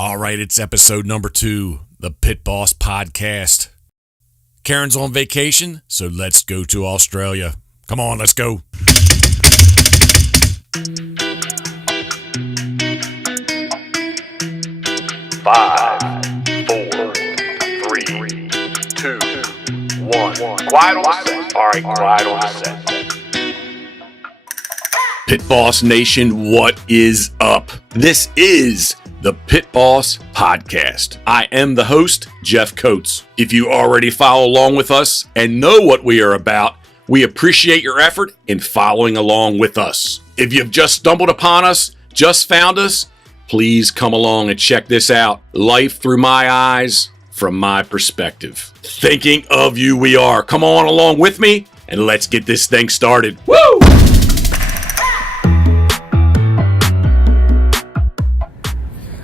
All right, it's episode number 2, the Pitboss Podcast. Karen's on vacation, so let's go to Australia. Come on, let's go. Five, 4, 3, 2, 1. Quiet on the set. All right, quiet on the set. Pitboss Nation, what is up? This is the Pitboss Podcast. I am the host, Jeff Coates. If you already follow along with us and know what we are about, we appreciate your effort in following along with us. If you've just stumbled upon us, just found us, please come along and check this out. Life through my eyes, from my perspective. Thinking of you we are. Come on along with me and let's get this thing started. Woo!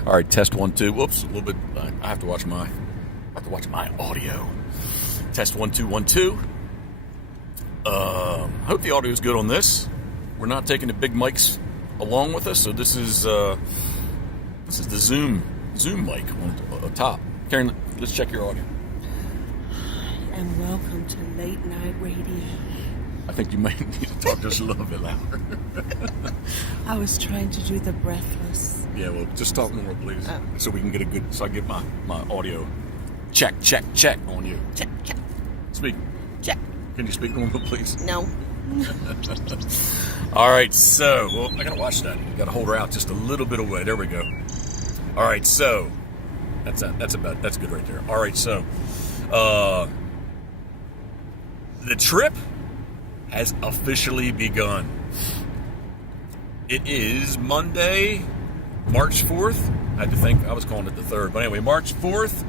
All right, test 1, 2. Whoops, a little bit. I have to watch my audio. Test 1, 2, 1, 2. Hope the audio is good on this. We're not taking the big mics along with us, so this is the Zoom mic on top. Karen, let's check your audio. And welcome to Late Night Radio. I think you might need to talk just a little bit louder. I was trying to do the breathless. Yeah, well, just talk more, please, so we can get so I get my audio check on you. Check. Speak. Check. Can you speak normal, please? No. All right, so, I gotta watch that. You gotta hold her out just a little bit away. There we go. All right, so that's good right there. All right, so the trip has officially begun. It is Monday, March 4th. I had to think, I was calling it the 3rd. But anyway, March 4th,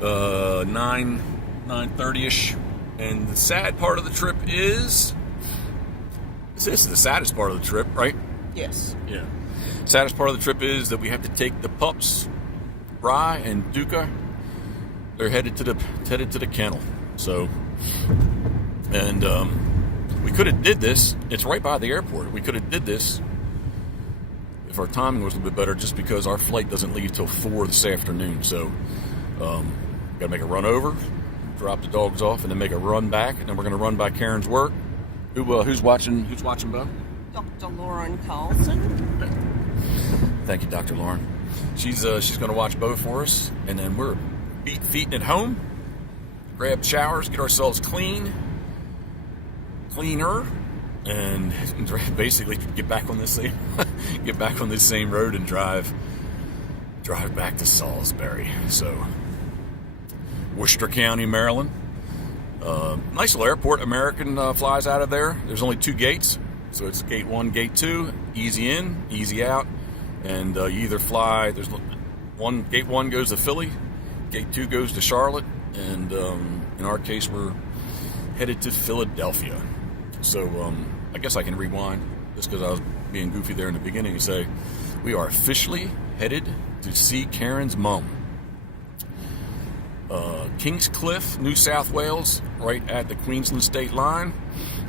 9:30ish. And the sad part of the trip is, this is the saddest part of the trip, right? Yes. Yeah. Saddest part of the trip is that we have to take the pups, Rye and Duca. They're headed to the kennel. So, and we could have did this. It's right by the airport. We could have did this if our timing was a little bit better, just because our flight doesn't leave till 4 this afternoon. So, gotta make a run over, drop the dogs off, and then make a run back. And then we're gonna run by Karen's work. Who's watching, Bo? Dr. Lauren Carlson. Thank you, Dr. Lauren. She's gonna watch Bo for us, and then we're feet at home. Grab showers, get ourselves cleaner, and basically get back on this same road and drive back to Salisbury. So, Worcester County, Maryland. Nice little airport. American flies out of there. There's only 2 gates, so it's gate 1, gate 2. Easy in, easy out, and you either fly. There's gate 1 goes to Philly, gate 2 goes to Charlotte, and in our case, we're headed to Philadelphia. So I guess I can rewind just because I was being goofy there in the beginning and say we are officially headed to see Karen's mom. Kingscliff, New South Wales, right at the Queensland state line.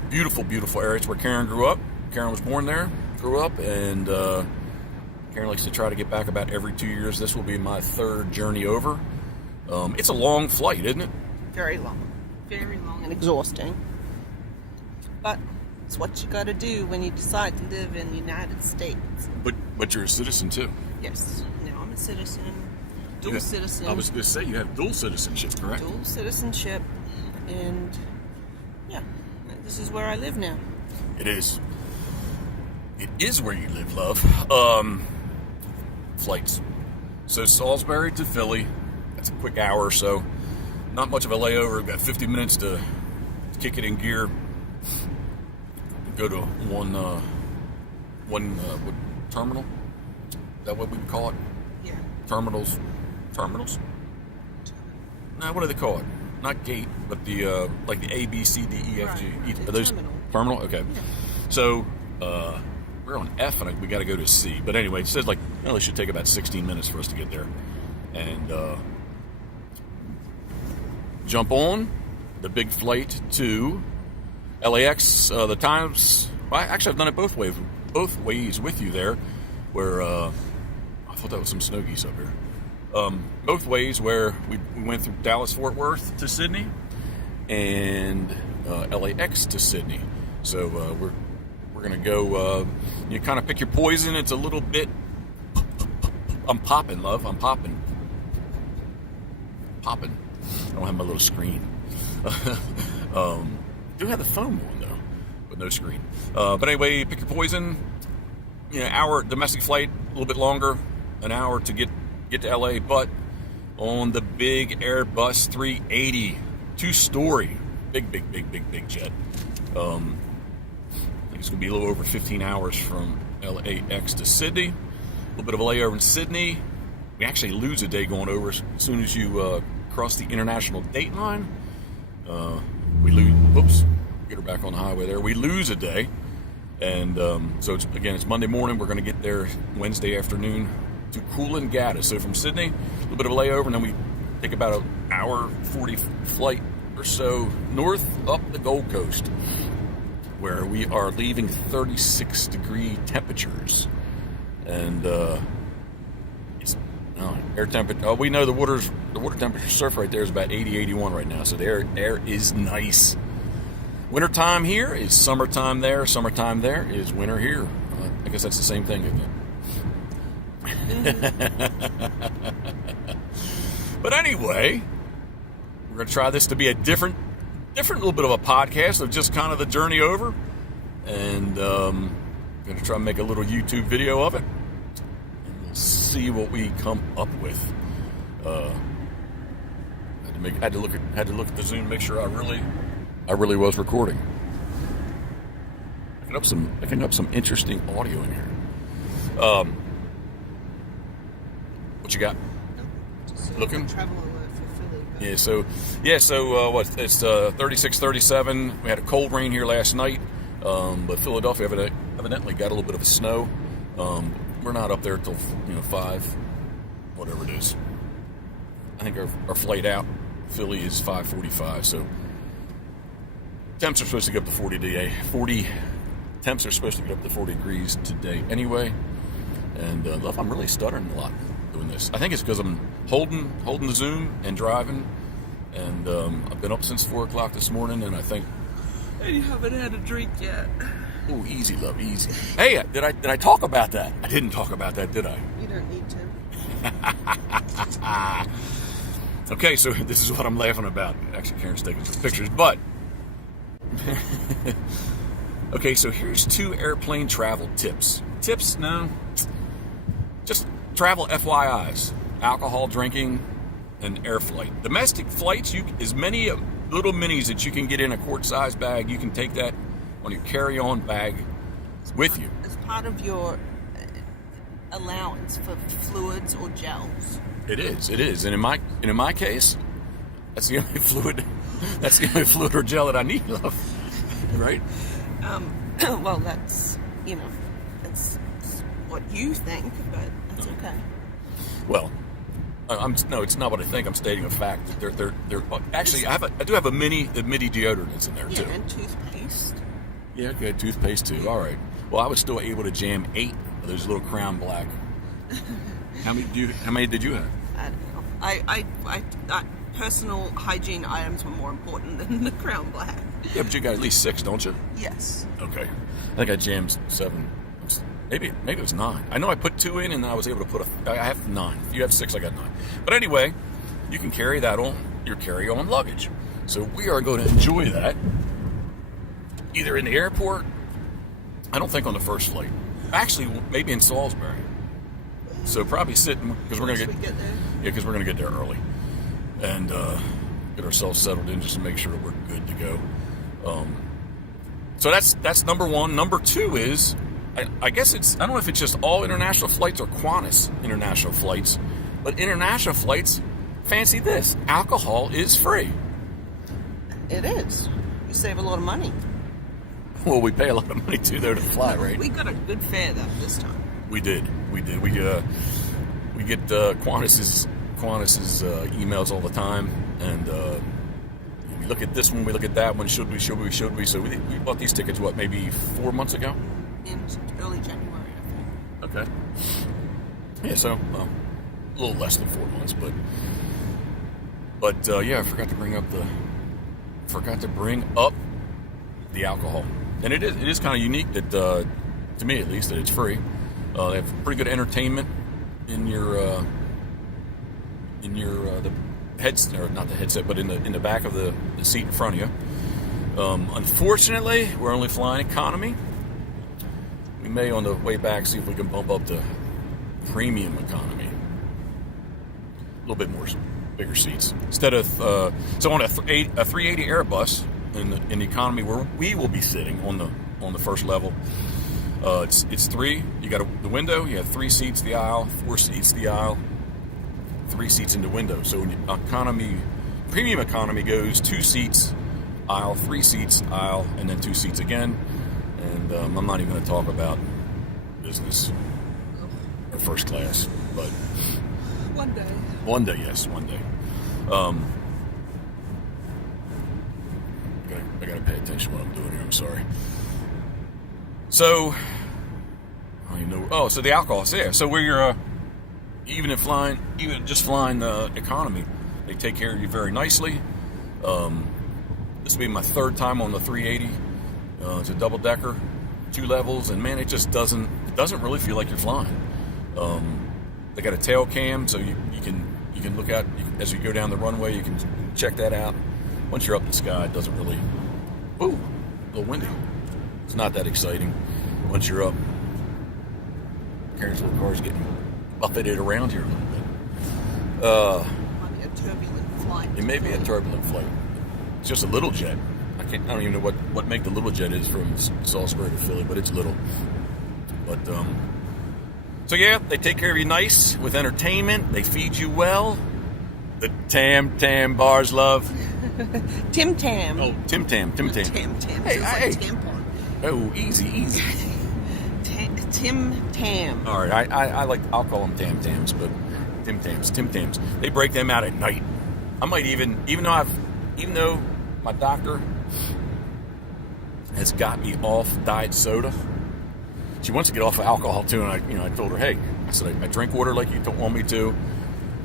Beautiful, beautiful area. It's where Karen grew up. Karen was born there, grew up, and Karen likes to try to get back about every 2 years. This will be my 3rd journey over. It's a long flight, isn't it? Very long and exhausting. But it's what you got to do when you decide to live in the United States. But you're a citizen too. Yes. Now I'm a citizen. Dual citizen. I was going to say you have dual citizenship, correct? Dual citizenship, and yeah, this is where I live now. It is. It is where you live, love. Flights. So Salisbury to Philly. That's a quick hour or so. Not much of a layover. We've got 50 minutes to kick it in gear. Go to one terminal. Is that what we would call it? Yeah. Terminals. No, what do they call it? Not gate, but the like the A, B, C, D, E, F, G. Right. Are those terminal? Okay. Yeah. So we're on F, and we got to go to C. But anyway, it says it should take about 16 minutes for us to get there, and jump on the big flight to LAX. The times. Well, actually, I've done it both ways with you there, where thought that was some snow geese up here. Both ways, where we went through Dallas-Fort Worth to Sydney and LAX to Sydney. So we're going to go, you kind of pick your poison. It's a little bit, I'm popping, love. I'm popping. I don't have my little screen. Do have the phone on, though, but no screen. But anyway, pick your poison. Hour domestic flight, a little bit longer, an hour to get to LA, but on the big Airbus 380, 2-story, big jet. I think it's going to be a little over 15 hours from LAX to Sydney. A little bit of a layover in Sydney. We actually lose a day going over as soon as you cross the international date line. We lose. Whoops, get her back on the highway there. We lose a day, and so it's Monday morning. We're going to get there Wednesday afternoon to Coolangatta. So from Sydney, a little bit of a layover, and then we take about an hour 40 flight or so north up the Gold Coast, where we are leaving 36-degree temperatures, and air temperature. Oh, we know the water temperature surf right there is about 80, 81 right now. So the air is nice. Wintertime here is summertime there. Summertime there is winter here. I guess that's the same thing, isn't it? But anyway, we're going to try this to be a different little bit of a podcast of just kind of the journey over, and going to try and make a little YouTube video of it. See what we come up with. Had to look at the Zoom, make sure I really was recording. Picking up some interesting audio in here. What you got? Looking? Travel alert for Philly. So what? It's 36-37. We had a cold rain here last night, but Philadelphia evidently got a little bit of a snow. We're not up there till 5, whatever it is. I think our flight out Philly is 5:45. So temps are supposed to get up to 40 today. 40 temps are supposed to get up to 40 degrees today anyway. And love, I'm really stuttering a lot doing this. I think it's because I'm holding the Zoom and driving, and I've been up since 4 o'clock this morning, and I think. And you haven't had a drink yet. Oh, easy, love, easy. Hey, did I talk about that? I didn't talk about that, did I? You don't need to. Okay, so this is what I'm laughing about. Actually, Karen's taking some pictures, but... Okay, so here's 2 airplane travel tips. Tips? No. Just travel FYIs. Alcohol drinking and air flight. Domestic flights, as many little minis that you can get in a quart-size bag, you can take that on your carry-on bag with you. As part of your allowance for fluids or gels. It is. And in my case, that's the only fluid or gel that I need, love. Right? Well, that's what you think, but that's okay. Well, no, it's not what I think. I'm stating a fact. They're actually, I do have the midi deodorants in there too. Yeah, and toothpaste. Yeah, good toothpaste too. All right. Well, I was still able to jam 8 of those little Crown Black. How many did you have? I don't know. I personal hygiene items were more important than the Crown Black. Yeah, but you got at least 6, don't you? Yes. Okay. I think I jammed 7. Maybe it was 9. I know I put 2 in, and then I was able to I have 9. If you have 6, I got 9. But anyway, you can carry that on your carry-on luggage. So we are going to enjoy that either in the airport. I don't think on the first flight. Actually, maybe in Salisbury. So probably sitting because we're going to get there. Yeah, because we're going to get there early and get ourselves settled in just to make sure we're good to go. So that's number 1. Number 2 is. I guess I don't know if it's just all international flights or Qantas international flights, but international flights, fancy this, alcohol is free. It is. You save a lot of money. Well, we pay a lot of money too, though, to fly, right? We got a good fare, though, this time. We did. We get Qantas's emails all the time, and we look at this one, we look at that one, should we? So we bought these tickets, maybe 4 months ago? In early January, I think. Okay. Yeah, so a little less than 4 months, but yeah, I forgot to bring up the alcohol, and it is kind of unique that to me at least that it's free. They have pretty good entertainment in your the headset, or not the headset, but in the back of the seat in front of you. Unfortunately, we're only flying economy. We may on the way back see if we can bump up to premium economy, a little bit more bigger seats instead of so on a 380 Airbus in the economy where we will be sitting on the first level. It's three. You got the window. You have 3 seats the aisle, 4 seats the aisle, 3 seats in the window. So in premium economy goes 2 seats aisle, 3 seats aisle, and then 2 seats again. And I'm not even going to talk about business or first class, but one day. One day, yes, one day. I got to pay attention to what I'm doing here. I'm sorry. So, I don't even know. Oh, so the alcohol. So yeah. So where you're even just flying the economy, they take care of you very nicely. This will be my 3rd time on the 380. It's a double decker, 2 levels, and man, it just doesn't really feel like you're flying. They got a tail cam, so you can look out as you go down the runway. You can check that out. Once you're up in the sky, it doesn't really. Ooh, a little windy. It's not that exciting. Once you're up, Karen's little car's getting buffeted around here a little bit. Might be a turbulent flight. It may be a turbulent flight. It's just a little jet. I don't even know what make the little jet is from Salisbury to Philly, but it's little. But so yeah, they take care of you nice with entertainment. They feed you well. The Tam bars, love. Tim Tam. Oh, Tim Tam. Tam. Hey. Like tampon. Oh, easy. Tim Tam. All right, I'll call them Tam Tams, but Tim Tams. They break them out at night. I might even though my doctor has got me off diet soda. She wants to get off of alcohol too, and I told her, hey, I said I drink water like you don't want me to.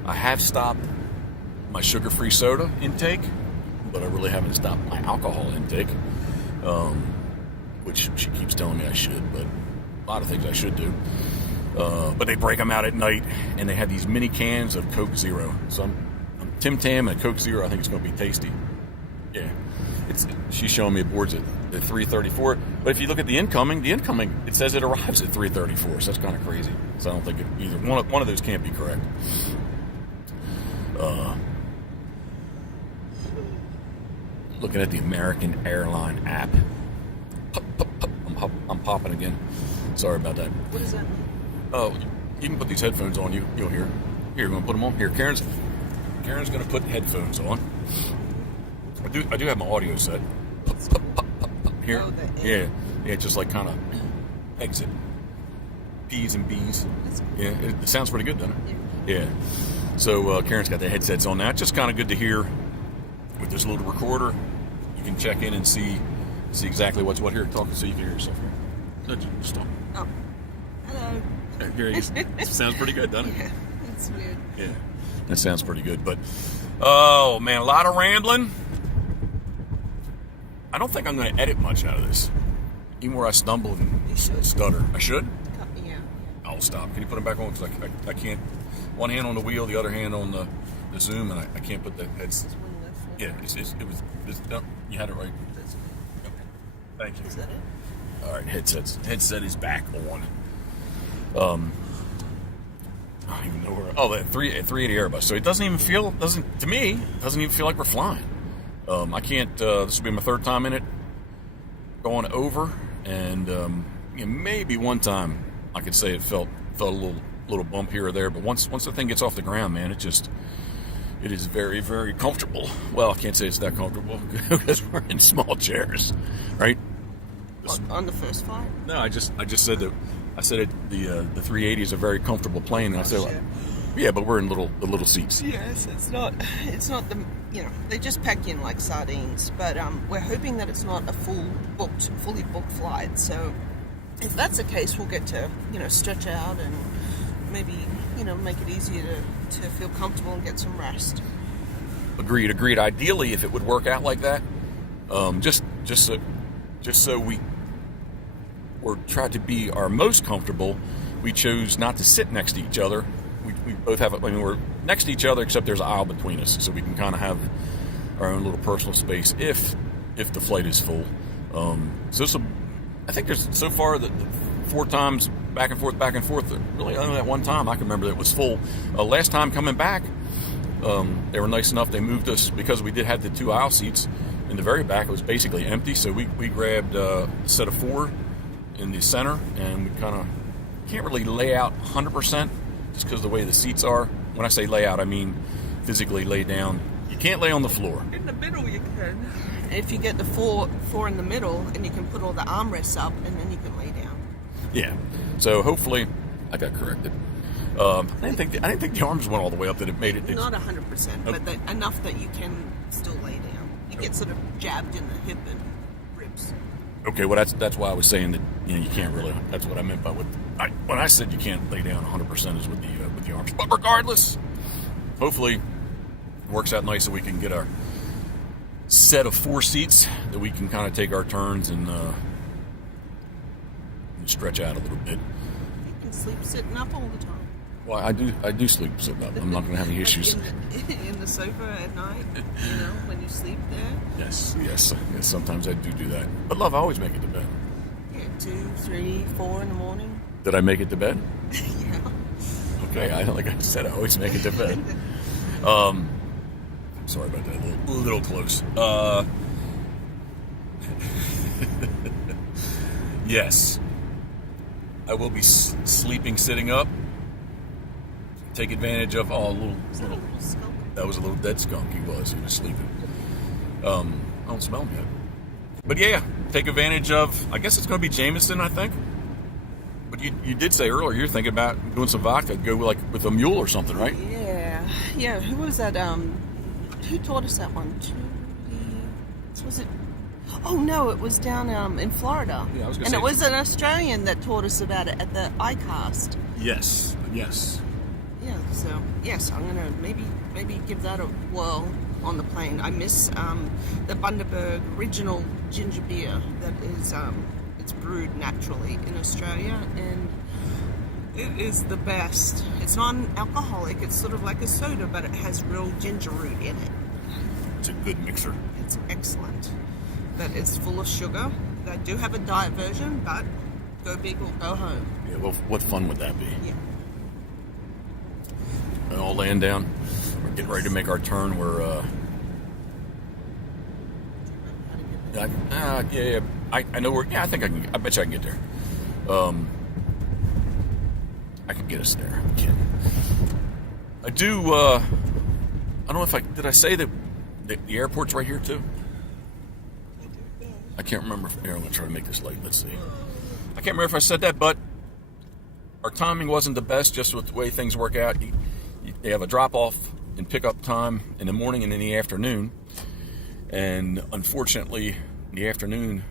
I have stopped my sugar-free soda intake, but I really haven't stopped my alcohol intake, which she keeps telling me I should, but a lot of things I should do. But they break them out at night, and they have these mini cans of Coke Zero. So I'm Tim Tam and Coke Zero. I think it's going to be tasty. Yeah, she's showing me it boards at 3:34. But if you look at the incoming, it says it arrives at 3:34. So that's kind of crazy. So I don't think either one of those can't be correct. Looking at the American Airline app. I'm popping again. Sorry about that. What is that? Oh, you can put these headphones on. You'll hear. Here, we're going to put them on. Here, Karen's going to put headphones on. I do have my audio set. Here. Oh, Yeah, just like kind of exit. P's and B's. Yeah, it sounds pretty good, doesn't it? Yeah. So Karen's got the headsets on now. It's just kind of good to hear with this little recorder. You can check in and see exactly what's what here. Talk so you can hear yourself here. Just talk. Oh, hello. Here you go. It sounds pretty good, doesn't it? Yeah, that's weird. Yeah, that sounds pretty good. But, oh, man, a lot of rambling. I don't think I'm going to edit much out of this. Even where I stumble and stutter. I should? Cut me out. I'll stop. Can you put them back on? Because I can't. One hand on the wheel, the other hand on the Zoom, and I can't put the heads. Yeah, you had it right. Okay. Thank you. Is that it? All right, headset is back on. I don't even know where. Oh, that 380 Airbus. So it doesn't even feel like we're flying. I can't. This will be my 3rd time in it, going over, and maybe one time I could say it felt a little bump here or there. But once the thing gets off the ground, man, it is very, very comfortable. Well, I can't say it's that comfortable because we're in small chairs, right? On the first flight? No, I just said that. I said the 380 is a very comfortable plane, and I said, sure. Yeah, but we're in the little seats. Yes, it's not the they just pack in like sardines, but we're hoping that it's not a fully booked flight. So if that's the case, we'll get to stretch out and maybe, make it easier to feel comfortable and get some rest. Agreed. Ideally, if it would work out like that, just so we tried to be our most comfortable, we chose not to sit next to each other. We both have, we're next to each other, except there's an aisle between us, so we can kind of have our own little personal space if the flight is full. So I think there's so far the 4 times back and forth. Really only that one time I can remember that it was full. Last time coming back, they were nice enough. They moved us because we did have the 2 aisle seats in the very back. It was basically empty, so we grabbed a set of 4 in the center, and we kind of can't really lay out 100% just because of the way the seats are. When I say lay out, I mean physically lay down. You can't lay on the floor. In the middle you can. If you get the four in the middle, and you can put all the armrests up, and then you can lay down. Yeah. So hopefully I got corrected. I didn't think the arms went all the way up, that it made it. Not 100%, but enough that you can still lay down. You get sort of jabbed in the hip and ribs. Okay, well that's why I was saying that you can't really. That's what I meant by when I said you can't lay down 100% is with the arms. But regardless, hopefully it works out nice so we can get our set of 4 seats that we can kind of take our turns and stretch out a little bit. You can sleep sitting up all the time. Well, I do sleep sitting up. I'm not going to have any issues. In the sofa at night, when you sleep there. Yes. Sometimes I do that. But love, I always make it to bed. Yeah, 2, 3, 4 in the morning. Did I make it to bed? Yeah. Okay, like I said, I always make it to bed. Sorry about that. A little close. Yes. I will be sleeping sitting up. Take advantage of little skunk? That was a little dead skunk. He was sleeping. I don't smell him yet. But yeah, take advantage of, I guess it's going to be Jameson, I think. But you did say earlier you're thinking about doing some vodka, go with a mule or something, right? Yeah. Who was that? Who taught us that one? Was it? Oh no, it was down in Florida. Yeah, I was going to say. And it was an Australian that taught us about it at the iCast. Yes. Yeah. So yes, I'm gonna maybe give that a whirl on the plane. I miss the Bundaberg original ginger beer that is it's brewed naturally in Australia, and it is the best. It's non-alcoholic. It's sort of like a soda, but it has real ginger root in it. It's a good mixer. It's excellent. But it's full of sugar. They do have a diet version, but go big or go home. Yeah, well, what fun would that be? Yeah. And all laying down. We're getting ready to make our turn. We're I know where. Yeah, I think I can. I bet you I can get there. I can get us there. I can. I do. I don't know if did I say that the airport's right here too? I can't remember. Here, I'm gonna try to make this light. Let's see. I can't remember if I said that, but our timing wasn't the best. Just with the way things work out, they have a drop-off and pick-up time in the morning and in the afternoon. And unfortunately, the afternoon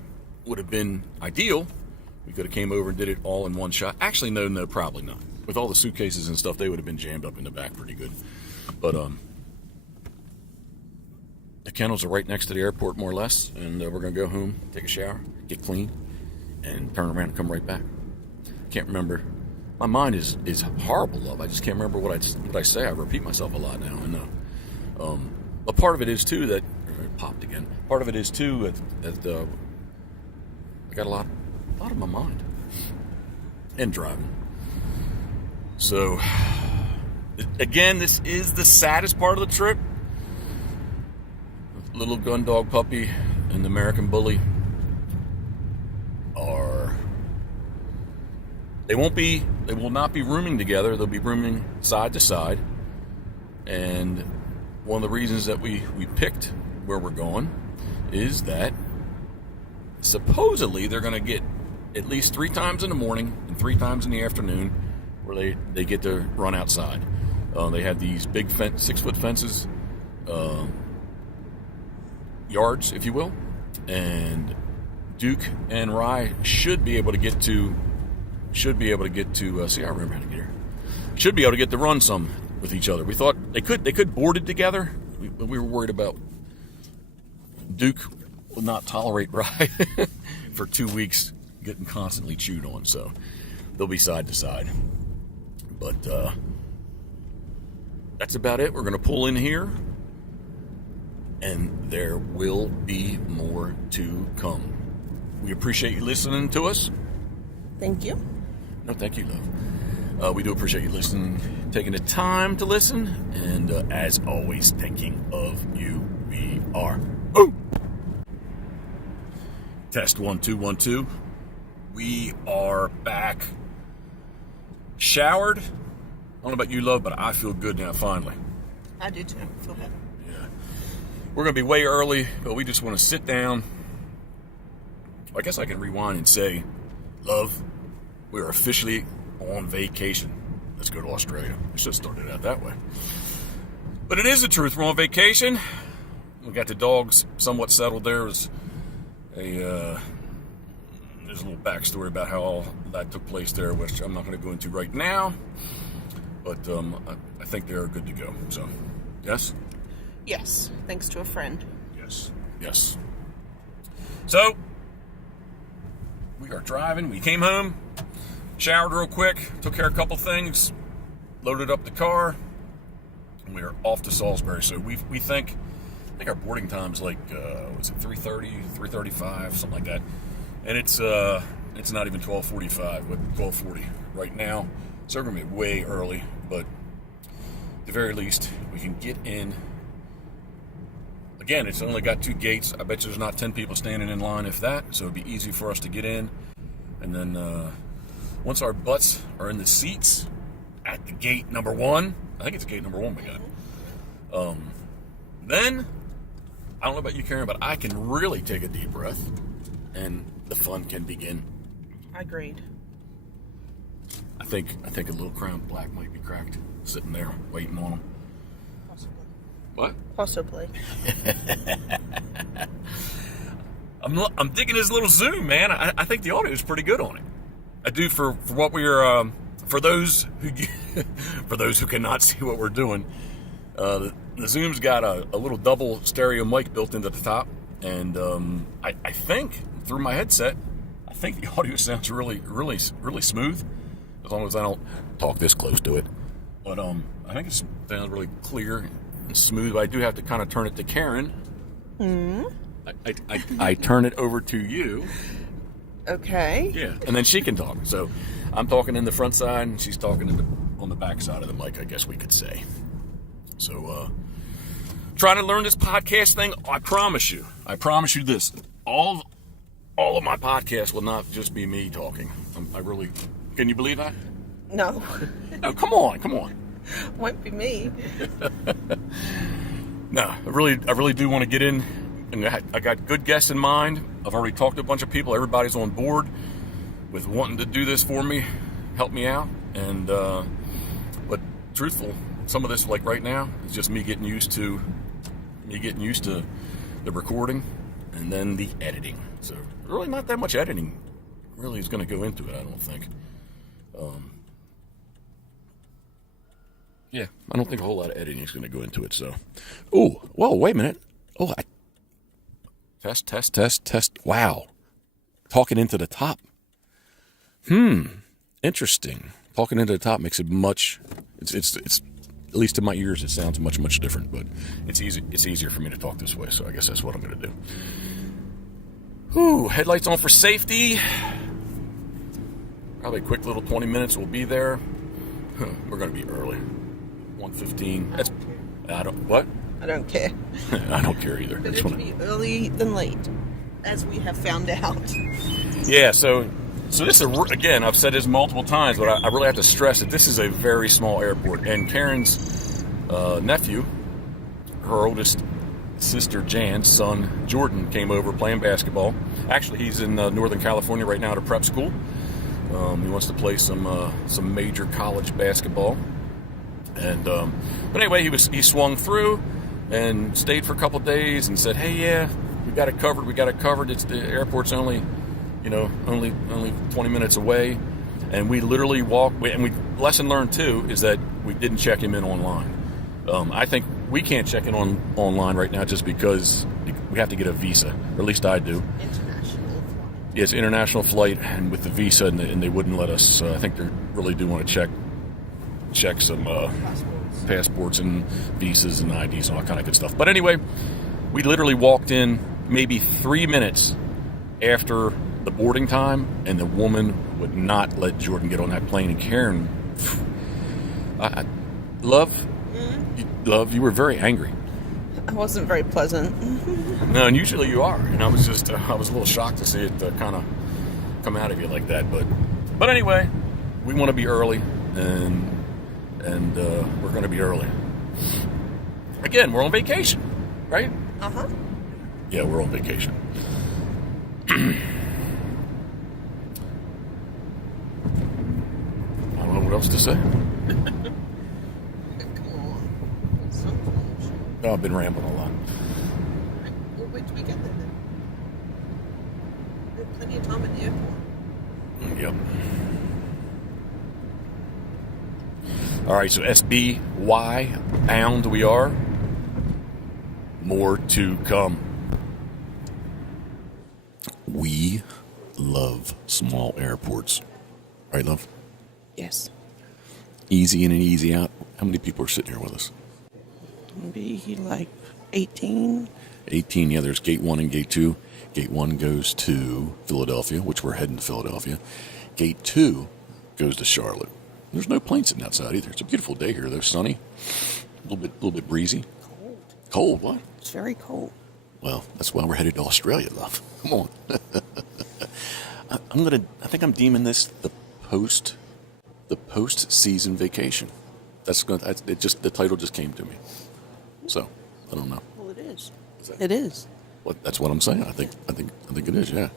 would have been ideal. We could have came over and did it all in one shot. Actually, no, probably not. With all the suitcases and stuff, they would have been jammed up in the back pretty good. But the kennels are right next to the airport, more or less, and we're going to go home, take a shower, get clean, and turn around and come right back. Can't remember. My mind is horrible, love. I just can't remember what I say. I repeat myself a lot now. I know. But part of it is too that it popped again. Part of it is too that I got a lot on my mind and driving. So again, this is the saddest part of the trip. Little gun dog puppy and the American bully they will not be rooming together. They'll be rooming side to side. And one of the reasons that we picked where we're going is that supposedly they're going to get at least 3 times in the morning and 3 times in the afternoon where they get to run outside. They have these big 6-foot fences, yards, if you will, and Duke and Rye should be able to get to. See, I remember how to get here. should be able to get to run some with each other. We thought they could board it together. We were worried about Duke would not tolerate Rye for 2 weeks getting constantly chewed on, so they'll be side to side. But that's about it. We're going to pull in here, and there will be more to come. We appreciate you listening to us. Thank you. No, thank you, love. We do appreciate you listening, taking the time to listen, and as always, thinking of you. We are. Boom! Test 1 2 1 2. We are back. Showered. I don't know about you, love, but I feel good now, finally. I do too. I feel better. Yeah. We're going to be way early, but we just want to sit down. I guess I can rewind and say, love, we're officially on vacation. Let's go to Australia. We should have started out that way. But it is the truth. We're on vacation. We got the dogs somewhat settled there. There's a little backstory about how all that took place there, which I'm not going to go into right now. But I think they're good to go. So, yes? Yes, thanks to a friend. Yes. So, we are driving. We came home, showered real quick, took care of a couple things, loaded up the car, and we are off to Salisbury. So we think our boarding time's like, was it 3:30, 3:35, something like that. And it's not even 12:45, but 12:40 right now. So we're going to be way early, but at the very least, we can get in. Again, it's only got 2 gates. I bet you there's not 10 people standing in line, if that, so it'd be easy for us to get in. And then once our butts are in the seats at the gate number 1, I think it's gate number 1 we got, then, I don't know about you, Karen, but I can really take a deep breath, and the fun can begin. Agreed. I think a little Crown Black might be cracked, sitting there waiting on them. Possibly. What? Possibly. I'm digging his little zoom, man. I think the audio is pretty good on it. I do for what we're for those who cannot see what we're doing. The zoom's got a little double stereo mic built into the top, and I think through my headset, I think the audio sounds really smooth, as long as I don't talk this close to it. But I think it sounds really clear and smooth. But I do have to kind of turn it to Karen. I turn it over to you. Okay. Yeah, and then she can talk. So I'm talking in the front side, and she's talking on the back side of the mic, I guess we could say. So trying to learn this podcast thing. I promise you this. All of my podcasts will not just be me talking. I really, can you believe that? No. No, come on. Won't be me. No, I really do want to get in, and I got good guests in mind. I've already talked to a bunch of people. Everybody's on board with wanting to do this for me, help me out. And but truthful, some of this, like right now, is just me getting used to the recording and then the editing. So really not that much editing really is going to go into it, I don't think. Yeah, I don't think a whole lot of editing is going to go into it. So, whoa, wait a minute. Test. Wow, talking into the top. Interesting. Talking into the top makes it much. It's at least to my ears, it sounds much different. But it's easy. It's easier for me to talk this way. So I guess that's what I'm going to do. Headlights on for safety. Probably a quick little 20 minutes. We'll be there. We're going to be early. 1:15. I don't care. I don't care either. Better to be early than late, as we have found out. Yeah, so this is, again, I've said this multiple times, but I really have to stress that this is a very small airport. And Karen's nephew, her oldest sister Jan's son Jordan, came over playing basketball. Actually, he's in Northern California right now at a prep school. He wants to play some major college basketball. And but anyway, he swung through and stayed for a couple days and said, "Hey, yeah, we got it covered. It's the airport's only 20 minutes away." And we literally walked, and we lesson learned too is that we didn't check him in online. I think we can't check in online right now just because we have to get a visa, or at least I do. International flight. Yeah, it's an international flight, and with the visa, and they wouldn't let us. I think they really do want to check some passports and visas and IDs and all that kind of good stuff. But anyway, we literally walked in maybe 3 minutes after the boarding time, and the woman would not let Jordan get on that plane. And Karen, Love, you were very angry. I wasn't very pleasant. No, and usually you are. And I was just, I was a little shocked to see it kind of come out of you like that. But anyway, we want to be early, and we're going to be early. Again, we're on vacation, right? Uh-huh. Yeah, we're on vacation. I don't know what else to say. Oh, I've been rambling a lot. Well, wait till we get there then. We have plenty of time at the airport. Yep. All right, so SBY bound we are. More to come. We love small airports. Right, love? Yes. Easy in and easy out. How many people are sitting here with us? Maybe like 18. 18, yeah, there's Gate 1 and Gate 2. Gate 1 goes to Philadelphia, which we're heading to Philadelphia. Gate 2 goes to Charlotte. There's no plane sitting outside either. It's a beautiful day here, though. Sunny, a little bit breezy. Cold. Cold, what? It's very cold. Well, that's why we're headed to Australia, love. Come on. I think I'm deeming this the post-season vacation. The title just came to me. So, I don't know. Well, it is. It is. Well, that's what I'm saying. I think it is, yeah.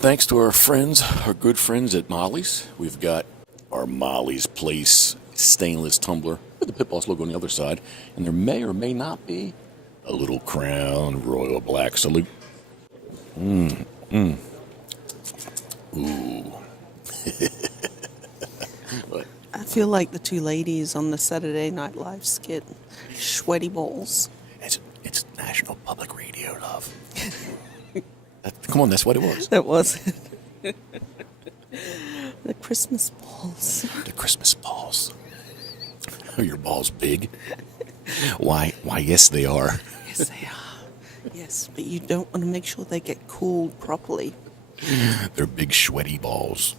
Thanks to our friends, our good friends at Molly's. We've got our Molly's Place stainless tumbler with the Pitboss logo on the other side. And there may or may not be a little Crown Royal Black Salute. Ooh. I feel like the two ladies on the Saturday Night Live skit, Sweaty Balls. It's National Public Radio, love. Come on, that's what it was. That was it. The Christmas balls. The Christmas balls. Are your balls big? Why, yes, they are. Yes, they are. Yes, but you don't want to make sure they get cooled properly. They're big, sweaty balls.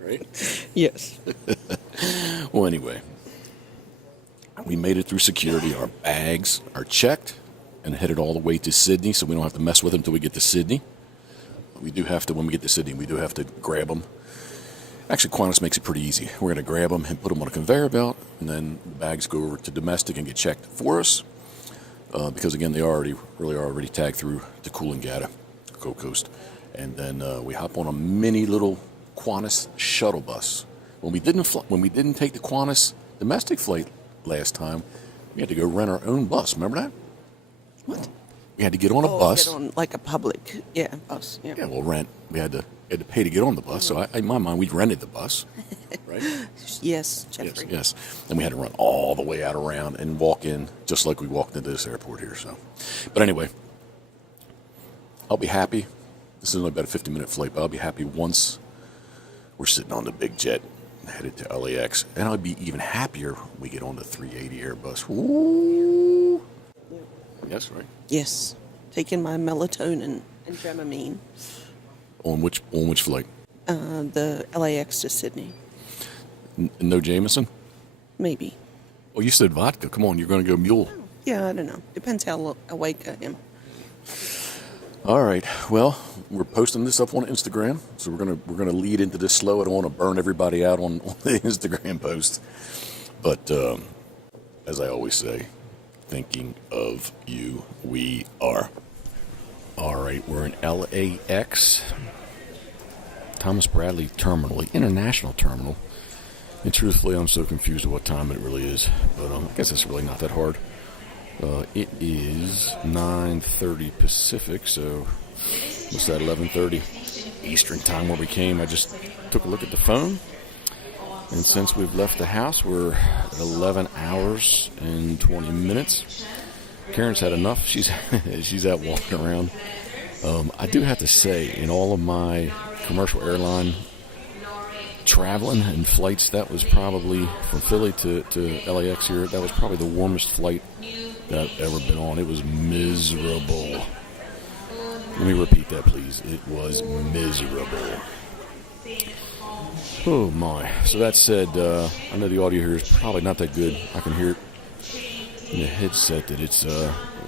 Right? Yes. Well, anyway, we made it through security. Our bags are checked and headed all the way to Sydney, so we don't have to mess with them until we get to Sydney. We do have to, when we get to Sydney, we do have to grab them. Actually, Qantas makes it pretty easy. We're going to grab them and put them on a conveyor belt, and then the bags go over to domestic and get checked for us. Because, again, they are already tagged through to Coolangatta, Gold Coast. And then we hop on a mini little Qantas shuttle bus. When we didn't take the Qantas domestic flight last time, we had to go rent our own bus. Remember that? What? We had to get on a bus. Get on like a public, bus. Yeah. Yeah, well, rent. We had to pay to get on the bus. So in my mind, we rented the bus, right? Yes, Jeffrey. Yes. And we had to run all the way out around and walk in, just like we walked into this airport here. So, but anyway, I'll be happy. This is only about a 50-minute flight, but I'll be happy once we're sitting on the big jet headed to LAX, and I'll be even happier when we get on the 380 Airbus. Ooh. Yeah. Yes, right. Yes, taking my melatonin and Dramamine. On which flight? The LAX to Sydney. No Jameson? Maybe. Well, you said vodka. Come on, you're going to go mule. Yeah, I don't know. Depends how awake I am. All right. Well, we're posting this up on Instagram, so we're gonna lead into this slow. I don't want to burn everybody out on the Instagram post, but as I always say, thinking of you, we are. All right, we're in LAX, Thomas Bradley Terminal, the international terminal. And truthfully, I'm so confused at what time it really is, but I guess it's really not that hard. It is 9:30 Pacific, so what's that, 11:30 Eastern time where we came. I just took a look at the phone. And since we've left the house, we're at 11 hours and 20 minutes. Karen's had enough. She's out walking around. I do have to say, in all of my commercial airline traveling and flights, that was probably from Philly to LAX here, that was probably the warmest flight that I've ever been on. It was miserable. Let me repeat that, please. It was miserable. Oh, my. So that said, I know the audio here is probably not that good. I can hear it in the headset that it's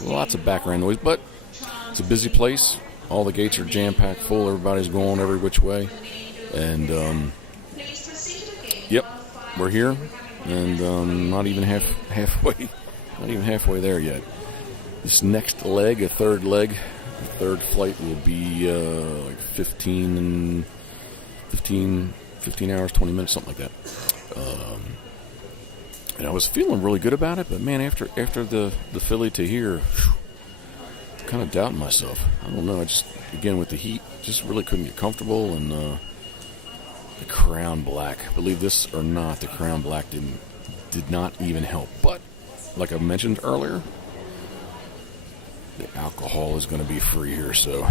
lots of background noise, but it's a busy place. All the gates are jam-packed full. Everybody's going every which way. And, yep, we're here. And not even halfway. Not even halfway there yet. This next leg, a third leg, the third flight will be like 15 hours, 20 minutes, something like that. And I was feeling really good about it, but man, after the Philly to here, kind of doubting myself. I don't know. I just, again, with the heat, just really couldn't get comfortable. And the Crown Black, believe this or not, the Crown Black did not even help. But like I mentioned earlier, the alcohol is going to be free here, so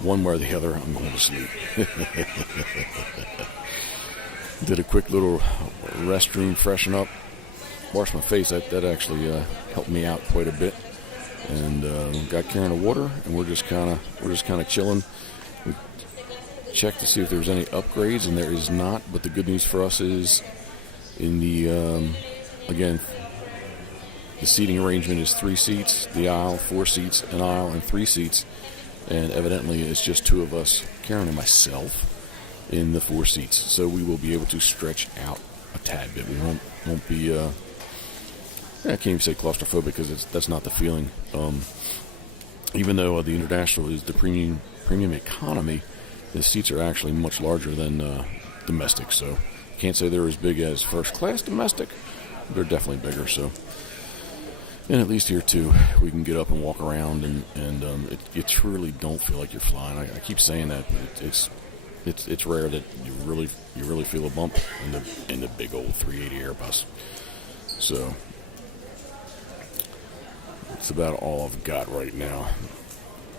one way or the other, I'm going to sleep. Did a quick little restroom freshen up, wash my face. That actually helped me out quite a bit. And got Karen a water, and we're just kind of chilling. We checked to see if there was any upgrades, and there is not. But the good news for us is, in the again, the seating arrangement is 3 seats, the aisle 4 seats, an aisle and 3 seats, and evidently it's just 2 of us, Karen and myself, in the 4 seats. So we will be able to stretch out a tad bit. We won't be. I can't even say claustrophobic because that's not the feeling. Even though the international is the premium economy, the seats are actually much larger than domestic. So can't say they're as big as first class domestic. They're definitely bigger. So, and at least here too, we can get up and walk around, and you truly don't feel like you're flying. I keep saying that, but it's rare that you really feel a bump in the big old 380 Airbus. So. That's about all I've got right now.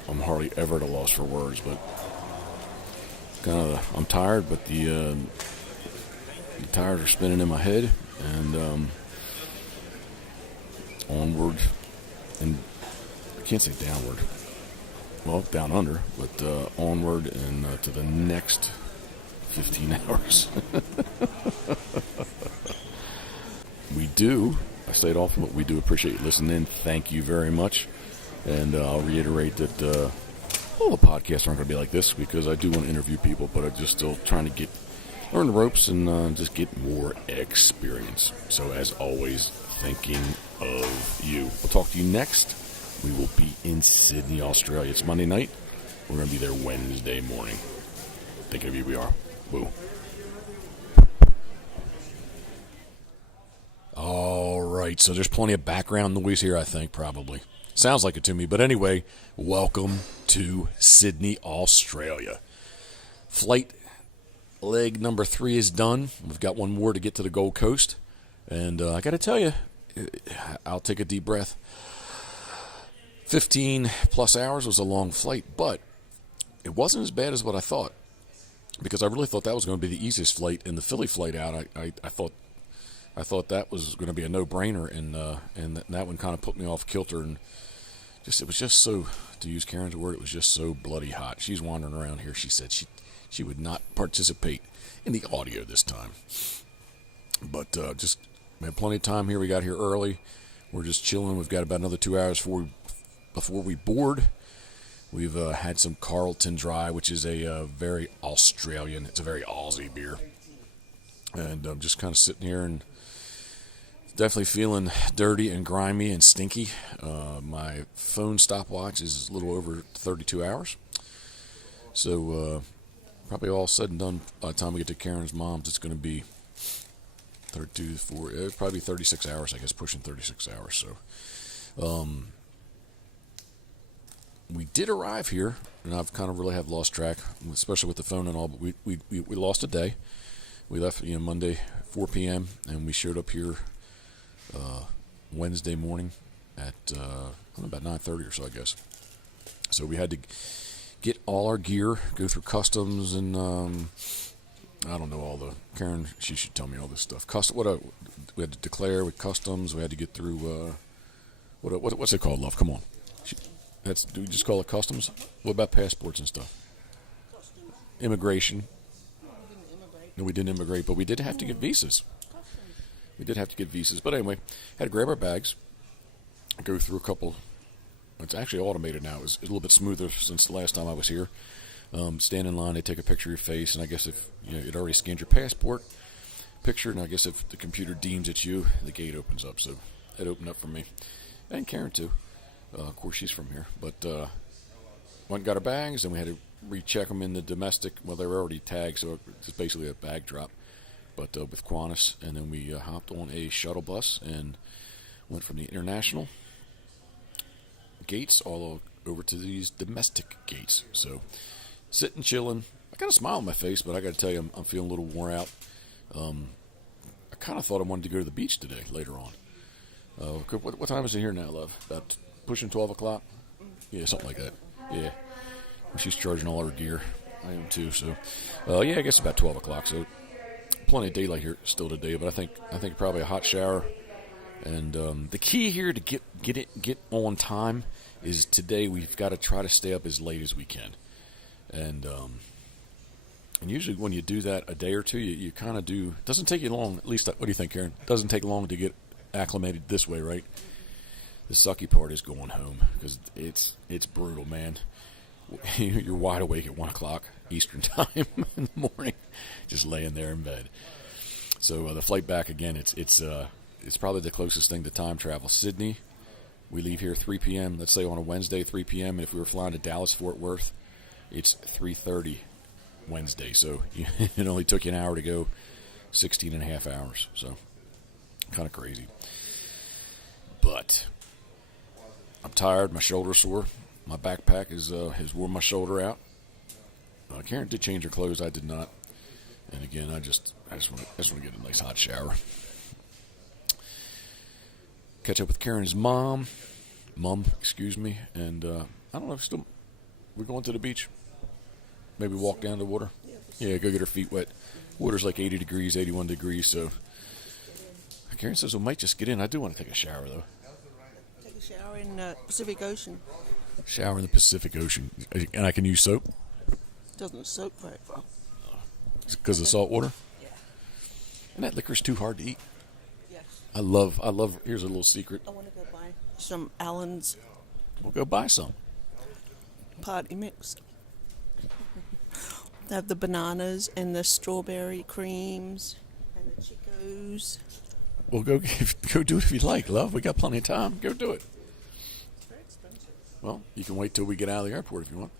I'm hardly ever at a loss for words, but I'm tired, but the tires are spinning in my head, and onward, and I can't say downward. Well, down under, but onward and to the next 15 hours. I say it often, but we do appreciate you listening. Thank you very much. And I'll reiterate that all the podcasts aren't going to be like this, because I do want to interview people, but I'm just still trying to learn the ropes and just get more experience. So as always, thinking of you. We'll talk to you next. We will be in Sydney, Australia. It's Monday night. We're going to be there Wednesday morning. Thinking of you, we are. Woo. All right, so there's plenty of background noise here, I think, probably. Sounds like it to me. But anyway, welcome to Sydney, Australia. Flight leg number 3 is done. We've got one more to get to the Gold Coast. And I got to tell you, I'll take a deep breath. 15 plus hours was a long flight, but it wasn't as bad as what I thought, because I really thought that was going to be the easiest flight. In the Philly flight out, I thought that was going to be a no-brainer, and that one kind of put me off kilter, and it was just so, to use Karen's word, it was just so bloody hot. She's wandering around here. She said she would not participate in the audio this time, but just we had plenty of time here. We got here early. We're just chilling. We've got about another 2 hours before we board. We've had some Carlton Dry, which is a very Australian, it's a very Aussie beer, and I'm just kind of sitting here and definitely feeling dirty and grimy and stinky. My phone stopwatch is a little over 32 hours. So probably all said and done by the time we get to Karen's mom's, it's going to be 32, 4, probably 36 hours, I guess, pushing 36 hours. So we did arrive here, and I've kind of really have lost track, especially with the phone and all, but we lost a day. We left, Monday 4 p.m. and we showed up here Wednesday morning at about 9:30 or so, I guess. So we had to get all our gear, go through customs, and I don't know all the. Karen, she should tell me all this stuff. We had to declare with customs. We had to get through. What's it called, love? Come on. Do we just call it customs? What about passports and stuff? Immigration. No, we didn't immigrate, but we did have to get visas. But anyway, had to grab our bags, go through a couple. It's actually automated now. It was a little bit smoother since the last time I was here. Stand in line, they take a picture of your face, and I guess if it already scanned your passport picture, and I guess if the computer deems it's you, the gate opens up. So it opened up for me, and Karen too. Of course, she's from here, but went and got our bags, and we had to recheck them in the domestic. Well, they were already tagged, so it's basically a bag drop. But with Qantas, and then we hopped on a shuttle bus and went from the international gates all over to these domestic gates. So sitting, chilling. I got a smile on my face, but I got to tell you, I'm feeling a little worn out. I kind of thought I wanted to go to the beach today later on. What time is it here now, love? About pushing 12 o'clock? Yeah, something like that. Yeah. She's charging all her gear. I am too. So, I guess about 12 o'clock. So, plenty of daylight here still today. But I think probably a hot shower. And the key here to get on time is today we've got to try to stay up as late as we can. And usually when you do that a day or two, you kind of do. It doesn't take you long. At least, what do you think, Karen? It doesn't take long to get acclimated this way, right? The sucky part is going home because it's brutal, man. You're wide awake at 1 o'clock Eastern time in the morning, just laying there in bed. So the flight back again, it's probably the closest thing to time travel. Sydney, we leave here 3 p.m. Let's say on a Wednesday, 3 p.m. And if we were flying to Dallas Fort Worth, it's 3:30 Wednesday. So it only took you an hour to go, 16 and a half hours. So kind of crazy. But I'm tired. My shoulder's sore. My backpack has worn my shoulder out. Karen did change her clothes. I did not. And again, I just want to get a nice hot shower. Catch up with Karen's mom, excuse me. And I don't know. We're going to the beach. Maybe walk down to the water. Yeah, go get her feet wet. Water's like 80 degrees, 81 degrees. So Karen says we might just get in. I do want to take a shower though. Take a shower in the Pacific Ocean. Shower in the Pacific Ocean. And I can use soap? Doesn't soak very well. Because of salt water? Yeah. And that licorice too hard to eat? Yes. I love, here's a little secret. I want to go buy some Allen's. We'll go buy some. Party mix. They have the bananas and the strawberry creams and the Chicos. Well, go do it if you like, love. We got plenty of time. Go do it. It's very expensive. Well, you can wait till we get out of the airport if you want.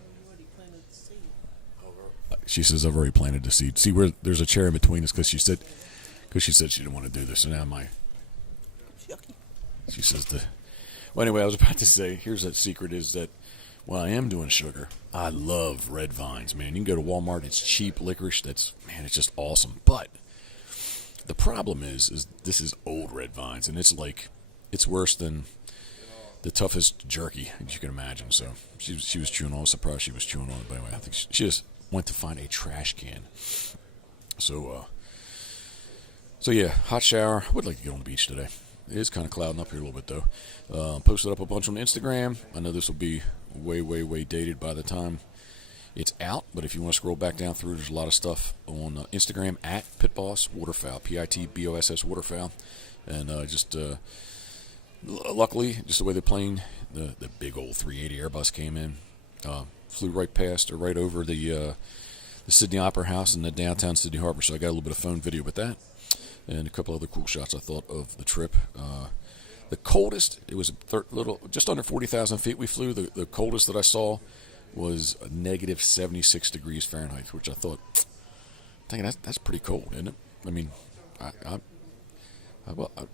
You already planted the seed. She says I've already planted the seed. See where there's a chair in between us because she said she didn't want to do this. So now Yucky. she says well, anyway, I was about to say, here's that secret is that when I am doing sugar, I love red vines, man. You can go to Walmart. It's cheap licorice. It's just awesome. But the problem is this is old red vines, and it's worse than the toughest jerky that you can imagine. So she was chewing on. I was surprised she was chewing on it. But anyway, I think she just went to find a trash can. So yeah, hot shower. I would like to get on the beach today. It is kind of clouding up here a little bit though. Posted up a bunch on Instagram. I know this will be way, way, way dated by the time it's out, but if you want to scroll back down through, there's a lot of stuff on Instagram at Pitboss Waterfowl, Pitboss Waterfowl, and luckily, just the way the plane, the big old 380 Airbus came in, flew right past or right over the Sydney Opera House in the downtown Sydney Harbor, so I got a little bit of phone video with that, and a couple other cool shots I thought of the trip. The coldest, it was just under 40,000 feet we flew. The coldest that I saw was a negative 76 degrees Fahrenheit, which I thought, dang, that's pretty cold, isn't it? I mean,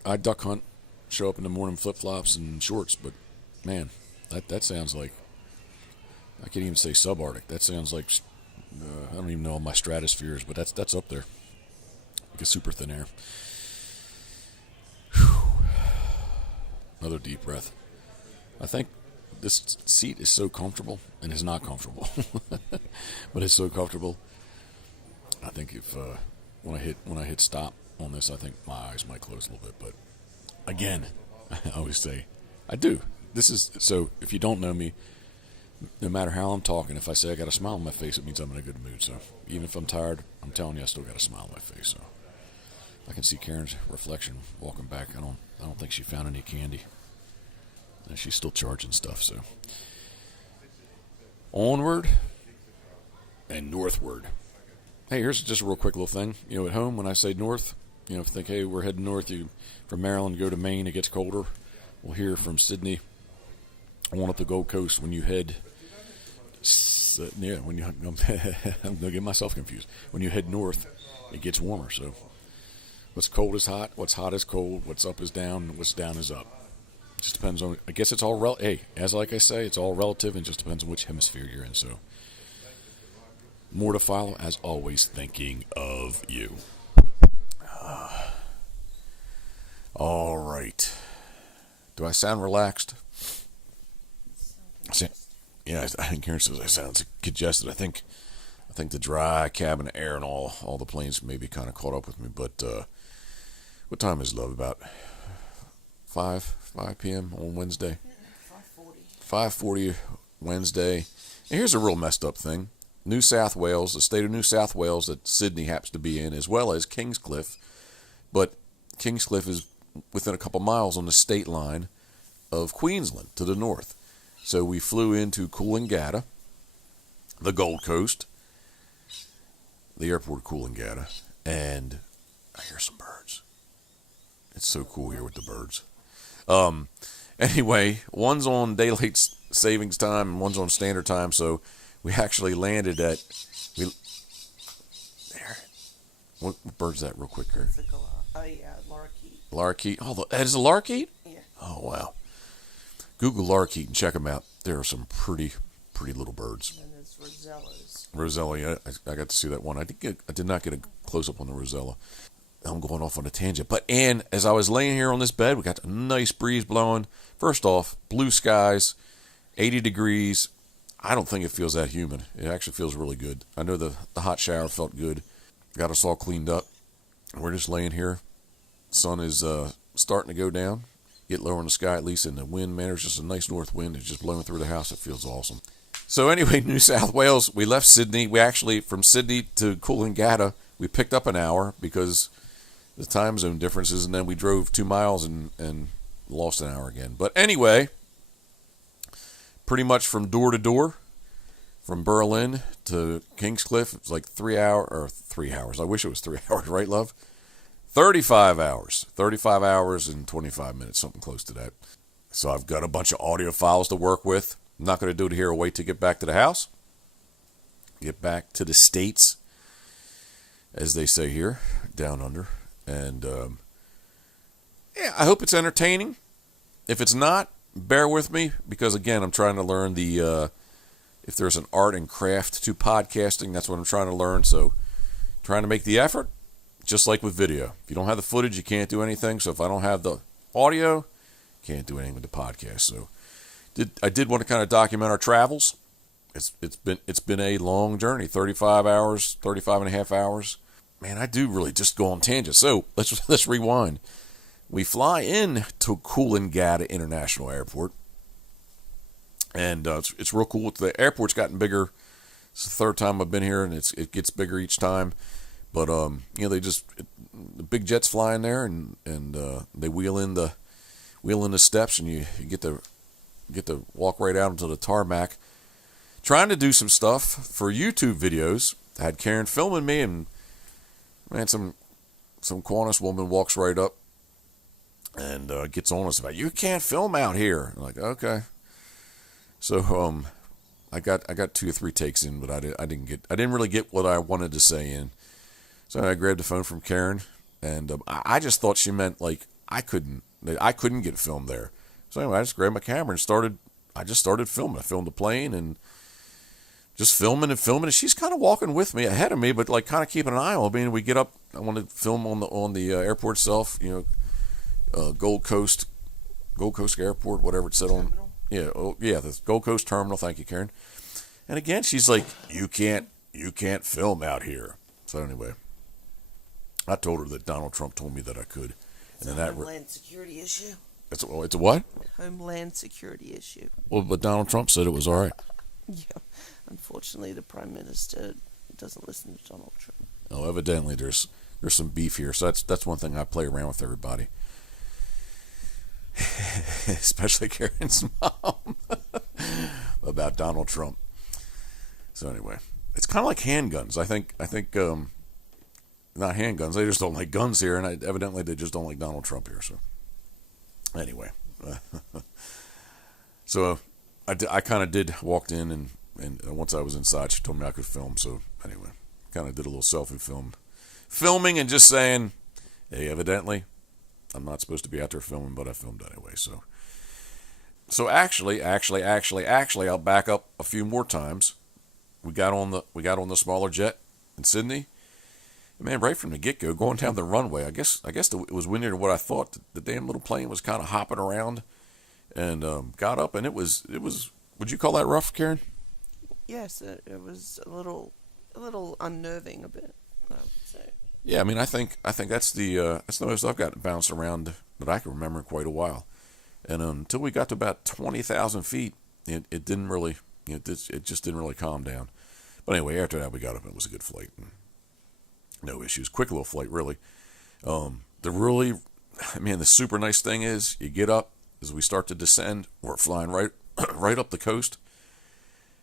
I duck hunt, show up in the morning flip-flops and shorts, but man, that sounds like, I can't even say subarctic. That sounds like I don't even know my stratospheres, but that's up there. Like a super thin air. Whew. Another deep breath. I think this seat is so comfortable, and it's not comfortable, but it's so comfortable. I think if when I hit stop on this, I think my eyes might close a little bit. But again, I always say I do. This is so. If you don't know me, no matter how I'm talking, if I say I got a smile on my face, it means I'm in a good mood. So even if I'm tired, I'm telling you, I still got a smile on my face. So I can see Karen's reflection walking back. I don't think she found any candy. And she's still charging stuff. So onward and northward. Hey, here's just a real quick little thing. You know, at home when I say north, you know, if you think, hey, we're heading north, you from Maryland go to Maine, it gets colder. Well, here from Sydney on up the Gold Coast, when you head, when you, I'm going to get myself confused. When you head north, it gets warmer. So what's cold is hot, what's hot is cold, what's up is down, and what's down is up. It just depends on, I guess it's all, hey, as like I say, it's all relative and just depends on which hemisphere you're in. So more to follow, as always, thinking of you. All right. Do I sound relaxed? Yeah, I think Karen says I sound congested. I think the dry cabin air and all the planes maybe kind of caught up with me. But what time is love? About 5 p.m. on Wednesday. 5:40 Wednesday. And here's a real messed up thing. New South Wales, the state of New South Wales that Sydney happens to be in, as well as Kingscliff. But Kingscliff is within a couple miles on the state line of Queensland to the north. So we flew into Coolangatta, the Gold Coast, the airport of Coolangatta, and I hear some birds. It's so cool here with the birds. Anyway, one's on daylight savings time and one's on standard time, so we actually landed at there. What bird's that, real quick, Kurt? Lorikeet. Lorikeet. Oh, that is a lorikeet? Yeah. Oh, wow. Google lorikeet and check them out. There are some pretty little birds. And there's Rosellas. Rosella, yeah, I got to see that one. I did not get a close up on the Rosella. I'm going off on a tangent. But as I was laying here on this bed, we got a nice breeze blowing. First off, blue skies, 80 degrees. I don't think it feels that humid. It actually feels really good. I know the hot shower felt good. Got us all cleaned up. We're just laying here. Sun is starting to go down. Get lower in the sky at least. And the wind, man, there's just a nice north wind. It's just blowing through the house. It feels awesome. So anyway, New South Wales, we left Sydney. We actually, from Sydney to Coolangatta, we picked up an hour because the time zone differences. And then we drove 2 miles and lost an hour again. But anyway, pretty much from door to door, from Berlin to Kingscliff, it's like 3 hours. I wish it was 3 hours, right, love? 35 hours. 35 hours and 25 minutes, something close to that. So I've got a bunch of audio files to work with. I'm not going to do it here. I'll wait to get back to the house. Get back to the States, as they say here, down under. And, yeah, I hope it's entertaining. If it's not, bear with me, because, again, I'm trying to learn if there's an art and craft to podcasting. That's what I'm trying to learn. So trying to make the effort, just like with video. If you don't have the footage, you can't do anything. So if I don't have the audio, can't do anything with the podcast. So I did want to kind of document our travels. It's been a long journey, 35 hours, 35 and a half hours. Man, I do really just go on tangents. So let's rewind. We fly in to Coolangatta International Airport, and it's real cool. The airport's gotten bigger. It's the third time I've been here, and it gets bigger each time. But the big jets fly in there, and they wheel in the steps, and you get to walk right out into the tarmac. Trying to do some stuff for YouTube videos. I had Karen filming me, and man, some Qantas woman walks right up and gets on us about, you can't film out here. I'm like, okay. So I got 2 or 3 takes in, but I didn't really get what I wanted to say in. So I grabbed the phone from Karen, and I just thought she meant like I couldn't get filmed there. So anyway, I just grabbed my camera and started filming. I filmed the plane and just filming and filming. And she's kind of walking with me, ahead of me, but like kind of keeping an eye on me. And we get up. I want to film on the airport itself. Gold Coast Airport, whatever it said on. Yeah, the Gold Coast Terminal. Thank you, Karen. And again, she's like, you can't film out here. So anyway, I told her that Donald Trump told me that I could. And then that Homeland security issue. It's a what? Homeland security issue. Well, but Donald Trump said it was all right. Yeah. Unfortunately, the Prime Minister doesn't listen to Donald Trump. Oh, evidently there's some beef here. So that's one thing I play around with everybody. Especially Karen's mom. About Donald Trump. So anyway, it's kind of like handguns. I think not handguns. They just don't like guns here, and evidently they just don't like Donald Trump here. So anyway, so I kind of walked in, and once I was inside, she told me I could film. So anyway, kind of did a little selfie filming, and just saying, hey, evidently I'm not supposed to be out there filming, but I filmed anyway. So actually, I'll back up a few more times. We got on the smaller jet in Sydney. And man, right from the get-go, going down the runway, I guess it was windier than what I thought. The damn little plane was kind of hopping around, and got up, and it was. Would you call that rough, Karen? Yes, it was a little unnerving a bit, I would say. Yeah, I mean, I think that's the most I've got bounced around that I can remember in quite a while. And until we got to about 20,000 feet, it didn't really, it just didn't really calm down. But anyway, after that we got up, and it was a good flight. No issues. Quick little flight, really. The super nice thing is, you get up as we start to descend. We're flying right up the coast,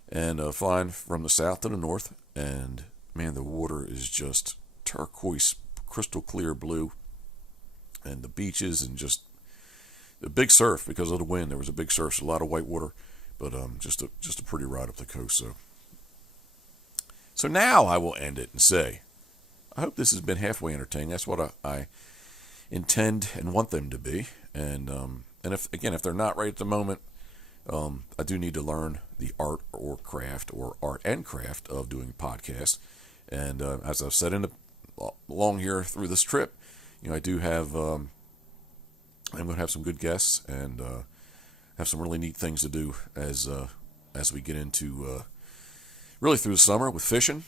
and flying from the south to the north. And man, the water is just turquoise, crystal clear blue, and the beaches, and just a big surf because of the wind. There was a big surf, so a lot of white water, but just a pretty ride up the coast. So now I will end it and say, I hope this has been halfway entertaining. That's what I intend and want them to be. And if they're not right at the moment, I do need to learn the art and craft of doing podcasts. And as I've said along here through this trip, I do have I'm going to have some good guests, and have some really neat things to do as we get into really through the summer with fishing,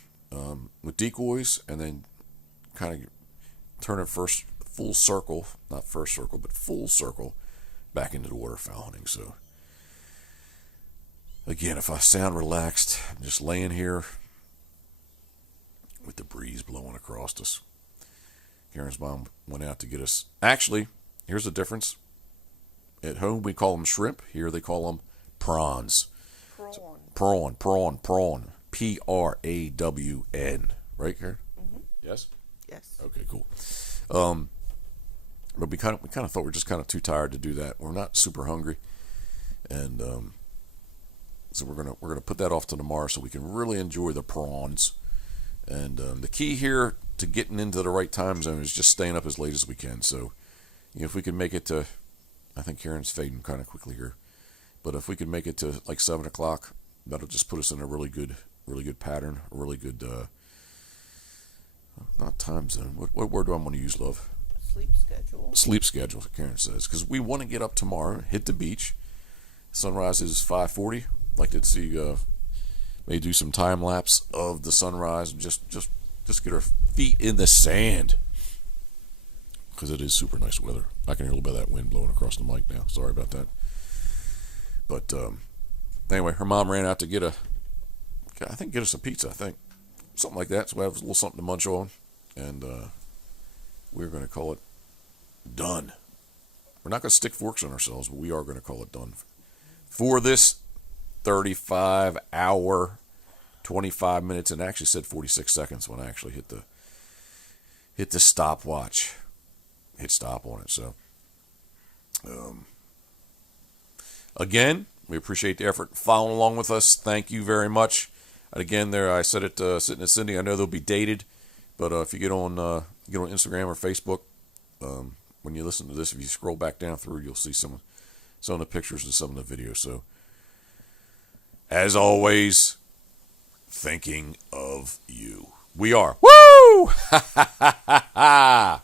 with decoys, and then kind of turn it full circle back into the waterfowl hunting. So again, if I sound relaxed, I'm just laying here with the breeze blowing across us. Karen's mom went out to get us. Actually, here's the difference. At home we call them shrimp. Here they call them prawns. Prawn. Prawn. Prawn. Right, Karen? Mm-hmm. Yes? Yes. Okay, cool. But we kind of thought we're just kind of too tired to do that. We're not super hungry, and so we're gonna put that off to tomorrow so we can really enjoy the prawns. And the key here to getting into the right time zone is just staying up as late as we can. So, if we can make it to, I think Karen's fading kind of quickly here, but if we could make it to like 7 o'clock, that'll just put us in a really good pattern, a really good, not time zone. What word do I want to use, love? Sleep schedule, Karen says, because we want to get up tomorrow, hit the beach. Sunrise is 5:40. Like to see, maybe do some time lapse of the sunrise, and just get our feet in the sand, because it is super nice weather. I can hear a little bit of that wind blowing across the mic now. Sorry about that. But anyway, her mom ran out to get us a pizza, I think. Something like that. So we have a little something to munch on. And we're going to call it done. We're not going to stick forks on ourselves, but we are going to call it done for this 35-hour, 25 minutes, and actually said 46 seconds when I actually hit the stopwatch. Hit stop on it. So, again, we appreciate the effort following along with us. Thank you very much. And again, there I said it sitting at Cindy. I know they'll be dated, but if you get on Instagram or Facebook, when you listen to this, if you scroll back down through, you'll see some of the pictures and some of the videos. So, as always, thinking of you. We are. Woo! Ha ha ha ha ha!